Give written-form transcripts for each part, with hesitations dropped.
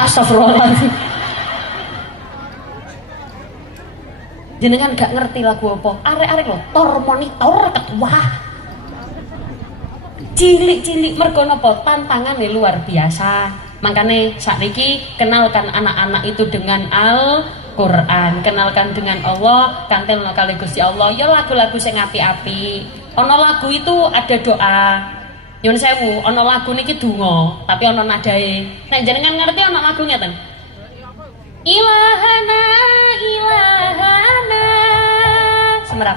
Astagfirullahaladzim. Jenengan gak ngerti lagu apa? Arek-arek lho, tor monitor ketua. Cilik-cilik mergo napa? Tantangane luar biasa. Makanya sakniki kenalkan anak-anak itu dengan Al-Qur'an, kenalkan dengan Allah, kantelno kali Gusti Allah. Ya lagu-lagu sing api-api. Ana lagu itu ada doa. Nyun sewu, ana lagu niki donga, tapi ana nadae. Nek jenengan ngerti ana lagu ngeten. Ilahana ilahana semerap.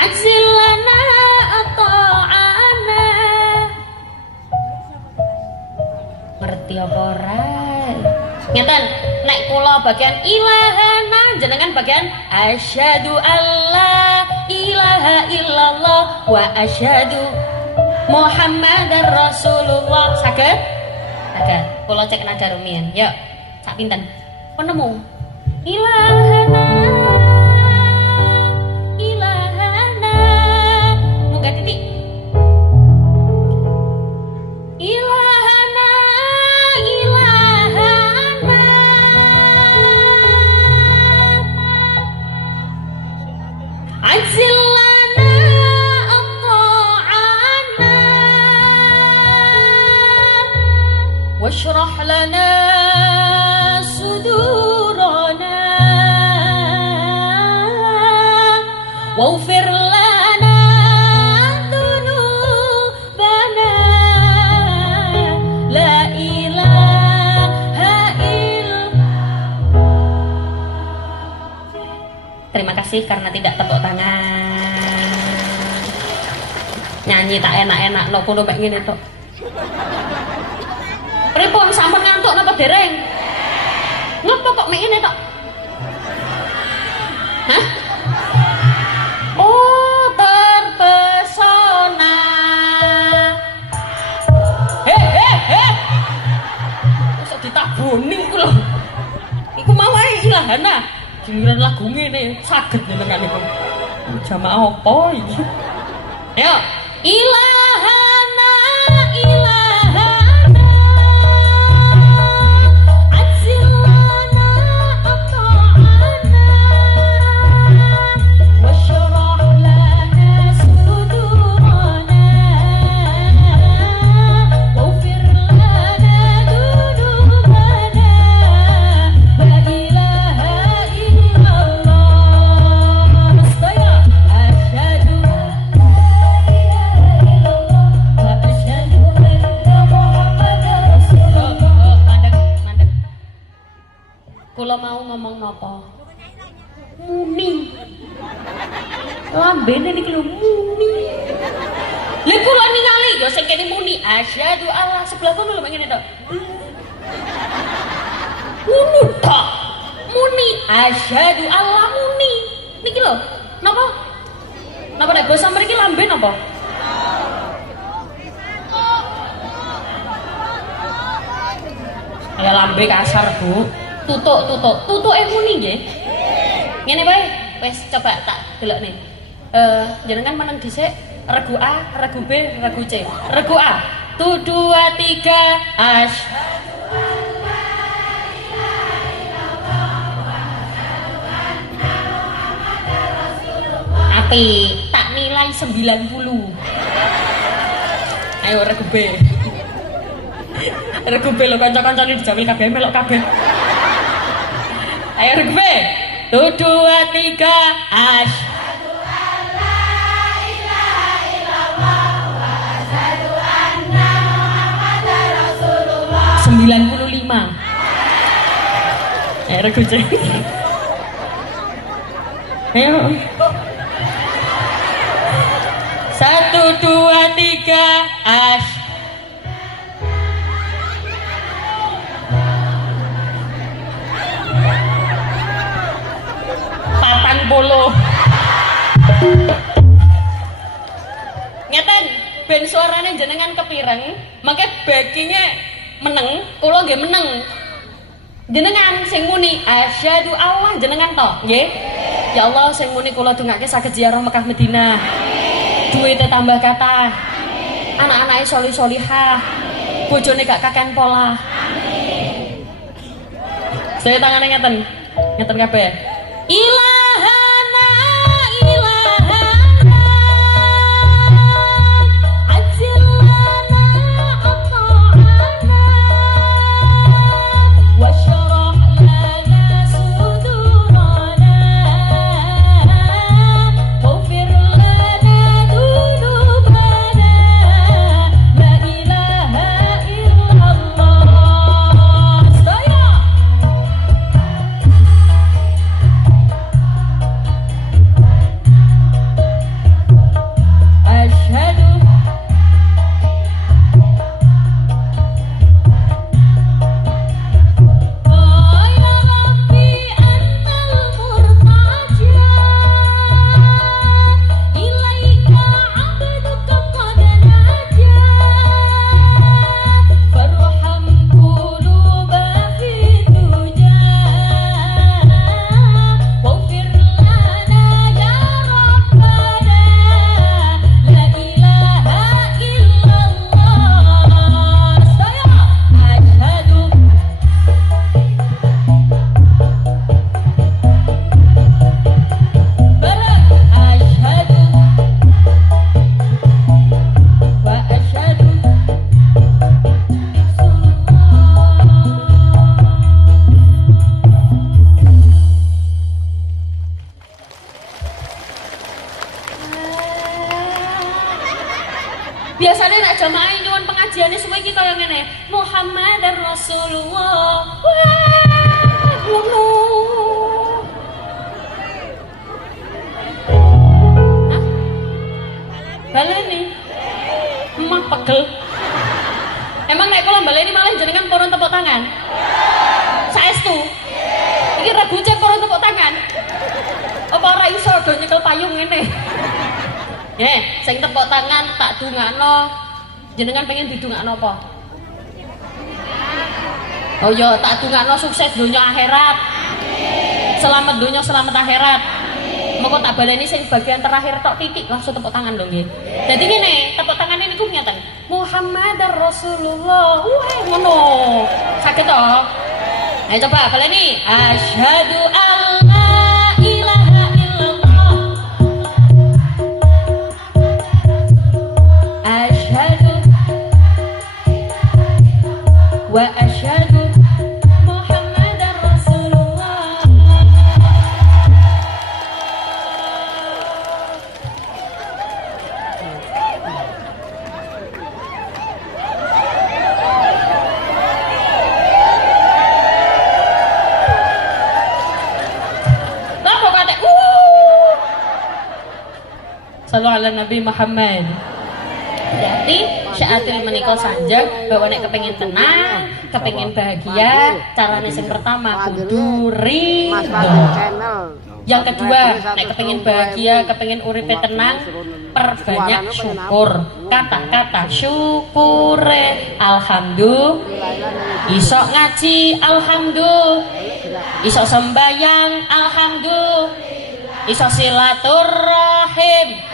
Azilana ata'ana. Ngerti apa ora? Ngeten, nek kula bagian ilahana, jenengan bagian asyhadu alla ilaha illallah wa asyhadu Muhammadar Rasulullah. Saged? Saged. Kula cek nada rumiyin. Yuk, sak pinten? Penemu. Ilahana ilahana. Munggah titik. Ilahana ilahana. Azilana ata'ana washrah lana sudurana waghfir lana dhunubana la ilaha illallah. Terima kasih karena tidak tepuk tangan. Nyanyi tak enak-enak no kudu mek ngene tok. Pripun sampun ngantuk napa dereng? Ngopo kok mek ngene tok? Hah? Oh, terpesona. He. Kok ditaboni iku lho. Iku mau ae ilahana. Giliran lagu ngene saged jenengan niku. Jamaah apa iki? Ayo, ilahana ilahana azilana ata'ana washrah lana sudurana waghfir lana dhunubana la ilaha illallah. Nastaya asyhadu kula mau ngomong napa? Muni. Lambene niki lho muni. Lha kula ningali ya sing kene muni asyhadu Allah sebelah kono lho ngene tok. Muni tok. Muni asyhadu Allah muni. Niki lho. Napa? Napa nek basa mriki lambe napa? Ala lambe kasar, Bu. Tutuk muni nggih. Ngene wae, wis coba tak delokne. Jenengan meneng dhisik regu A, regu B, regu C. Regu A. 1 2 3 asyhadu alla ilaha illallah wa asyhadu anna Muhammadar Rasulullah. Api, tak nilai 90. Ayo regu B. Regu B lho kanca-kancane dijamil kabeh melok kabeh. Ayo regu B. 1 2 3 asyhadu alla ilaha illallah wa asyhadu anna Muhammadar Rasulullah. 95. Ayo regu C. Ayo. 1 2 3 asyhadu bolo. Ngeten, ben suarane jenengan kepireng, mangke backingnya meneng, kula nggih meneng. Jenengan sing muni asyhadu Allah jenengan tok, nggih? Ya Allah sing muni kula dongake saged ziarah Mekah Madinah. Duwite tambah kathah. Anak-anake solih-solihah. Bojone gak kakean pola. Saya tangannya ngeten. Ngeten kabeh. Ilahana ilahana ajilana ata'ana wasyrah lana sudurana waghfir lana dunubana la ilaha illallah. Saya asyhadu ya rabbi antal murtaja ilaika abduka qad naja farham quluba fi duja waghfir lana ya rabbana la ilaha illallah. Saya asyhadu barak asyhadu wa asyhadu biasanya nak jamaah nyuwun pengajiannya semua iki kaya ngene Muhammad Rasulullah. Wah, ngono. Hah? Baleni. Emang pegel. Emang nek kula baleni malah jenengan purun tepuk tangan. Saestu. Iki regu cek purun tepuk tangan. Apa ora iso do nyekel payung ngene? Sing tepuk tangan tak dungakno. Jenengan pengen didungakno apa? Oh ya, tak dungakno sukses donya akhirat. Selamat donya, selamat akhirat. Monggo tak baleni sing bagian terakhir tok titik langsung tepuk tangan dong nggih. Dadi ngene, tepuk tangan niku ngeten. Muhammadar Rasulullah. Wah, ngono. Saged to? Ayo coba baleni. Asyhadu alla ilaha illallah. Asyhadu wa asyhadu Muhammadar Rasulullah. Lah kok kate Sallu ala Nabi Muhammad. Jadi syaatil menika sanjang bahwa nek kepengin tenang, kepengin bahagia, carane sing pertama kudu ridho. Yang kedua, nek kepengin bahagia, kepengin uripe tenang, perbanyak syukur. Kata-kata syukure, alhamdulillah. Iso ngaji, alhamdulillah. Iso sembayang, alhamdulillah. Iso silaturahim,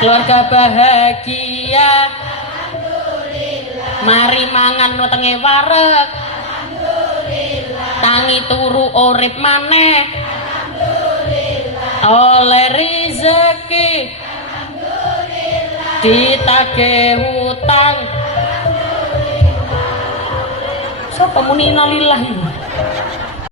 keluarga bahagia, mari mangan wetenge wareg, tangi turu urip maneh, oleh rezeki, ditagih hutang. Sapa muni innalillahi.